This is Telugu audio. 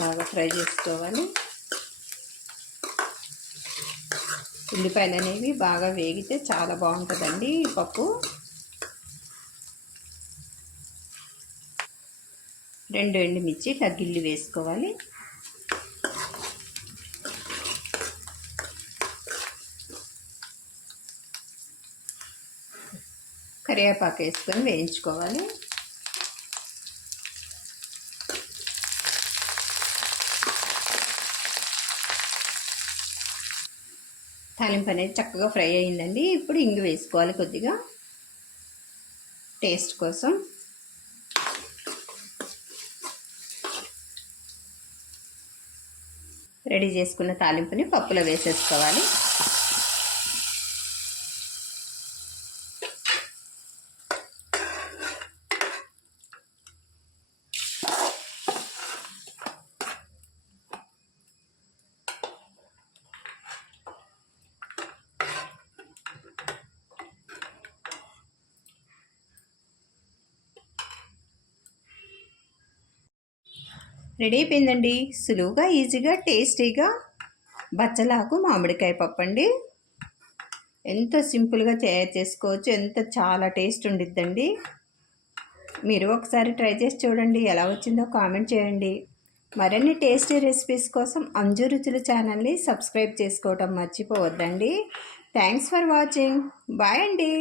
బాగా ఫ్రై చేసుకోవాలి. ఉల్లిపాయలు అనేవి బాగా వేగితే చాలా బాగుంటుందండి ఈ పప్పు. 2 ఎండుమిర్చి తగ్గిల్లి వేసుకోవాలి. కరివేపాకు వేసుకొని వేయించుకోవాలి. తాలింపు అనేది చక్కగా ఫ్రై అయిందండి. ఇప్పుడు ఇంగు వేసుకోవాలి కొద్దిగా టేస్ట్ కోసం. రెడీ చేసుకున్న తాలింపుని పప్పులో వేసేసుకోవాలి. రెడీ అయిపోయిందండి. సులువుగా ఈజీగా టేస్టీగా బచ్చలాకు మామిడికాయ పప్పు అండి. ఎంత సింపుల్గా తయారు చేసుకోవచ్చు, చాలా టేస్ట్ ఉండిద్దండి. మీరు ఒకసారి ట్రై చేసి చూడండి, ఎలా వచ్చిందో కామెంట్ చేయండి. మరిన్ని టేస్టీ రెసిపీస్ కోసం అంజు రుచుల ఛానల్ని సబ్స్క్రైబ్ చేసుకోవటం మర్చిపోవద్దండి. Thanks for watching. బాయ్ అండి.